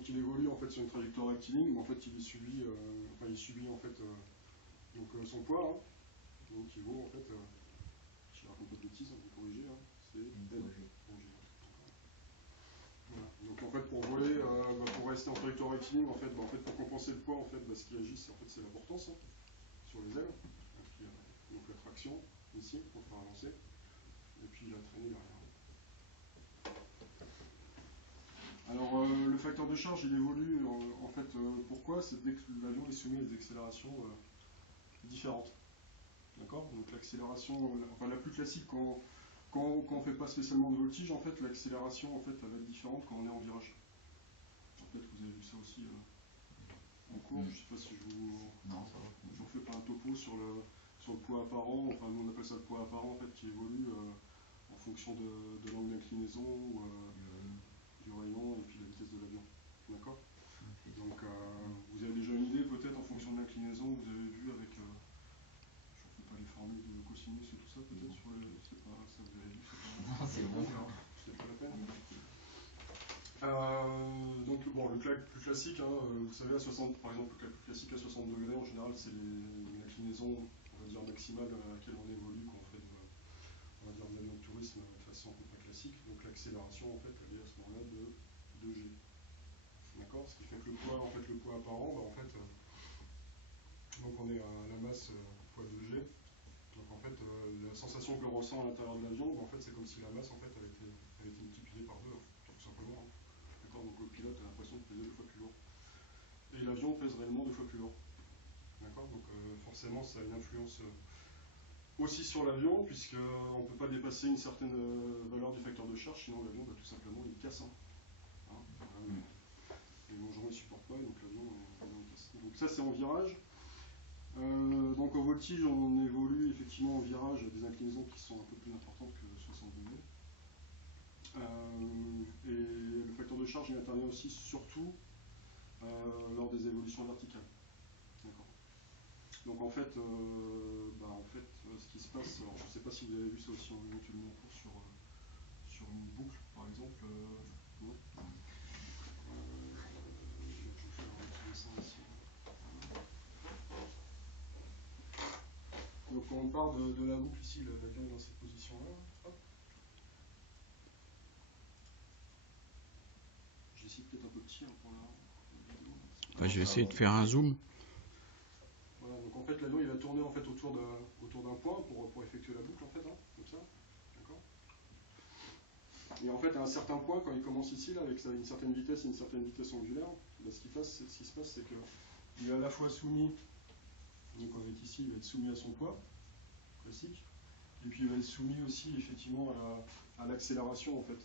donc il évolue en fait sur une trajectoire rectiligne, mais en fait il est subi, il subit en fait son poids, hein. Donc il vaut en fait, je raconte pas de bêtises, vous me corrigez, hein, c'est N. Voilà. Donc en fait pour voler, pour rester en trajectoire rectiligne, en fait pour compenser le poids, en fait, ce qui agit, c'est la portance, hein, sur les ailes, donc la traction ici pour faire avancer, et puis la traînée derrière. Alors le facteur de charge il évolue en fait pourquoi? C'est dès que l'avion est soumis à des accélérations différentes. D'accord? Donc l'accélération, la plus classique quand on ne fait pas spécialement de voltige, en fait l'accélération en fait elle va être différente quand on est en virage. Peut-être que vous avez vu ça aussi en cours, je ne sais pas si je vous fais pas un topo sur le poids apparent, enfin nous on appelle ça le poids apparent en fait qui évolue en fonction de l'angle d'inclinaison ou du rayon et puis la vitesse de l'avion. D'accord? Donc vous avez déjà une idée peut-être en fonction de l'inclinaison, vous avez vu avec, je ne fais pas les formules de cosinus et tout ça peut-être sur le, c'est pas, ça vous avez vu, c'est pas, non, c'est bon, c'est pas la peine. Donc bon, le claque plus classique, hein, vous savez, à 60, par exemple, le claque plus classique à 60 degrés, en général, c'est l'inclinaison, on va dire, maximale à laquelle on évolue quand on fait on va dire, de l'avion de tourisme de façon à peu près classique. Donc l'accélération, en fait, elle est à ce moment-là de 2G. D'accord? Ce qui fait que le poids, le poids apparent, donc on est à la masse poids 2G. Donc en fait, la sensation que l'on ressent à l'intérieur de l'avion, en fait, c'est comme si la masse, en fait, avait été multipliée par 2, hein, tout simplement. Hein. D'accord? Donc le pilote a l'impression de peser 2 fois plus lourd. Et l'avion pèse réellement 2 fois plus lourd. D'accord? Donc forcément, ça a une influence aussi sur l'avion, puisqu'on ne peut pas dépasser une certaine valeur du facteur de charge, sinon l'avion va tout simplement il casse. Hein. Les longerons ne supportent pas, et donc l'avion casse. Donc ça, c'est en virage. Donc au voltige, on évolue effectivement en virage à des inclinaisons qui sont un peu plus importantes que 60 degrés. Et le facteur de charge il intervient aussi surtout lors des évolutions verticales. D'accord. Donc en fait, ce qui se passe, alors je ne sais pas si vous avez vu ça aussi éventuellement en cours sur une boucle par exemple. Non. Je vais faire un petit dessin ici. Donc quand on part de la boucle ici, l'avion est dans cette position-là. J'essaie peut-être un peu petit hein, pour la vidéo. Je vais essayer de faire un zoom. Voilà, donc en fait l'avion il va tourner en fait autour d'un point pour effectuer la boucle en fait, hein, comme ça. D'accord. Et en fait à un certain point, quand il commence ici là, avec une certaine vitesse et une certaine vitesse angulaire, là, ce qui se passe c'est qu'il est à la fois soumis, donc on est ici, il va être soumis à son poids, classique, et puis il va être soumis aussi effectivement à l'accélération en fait.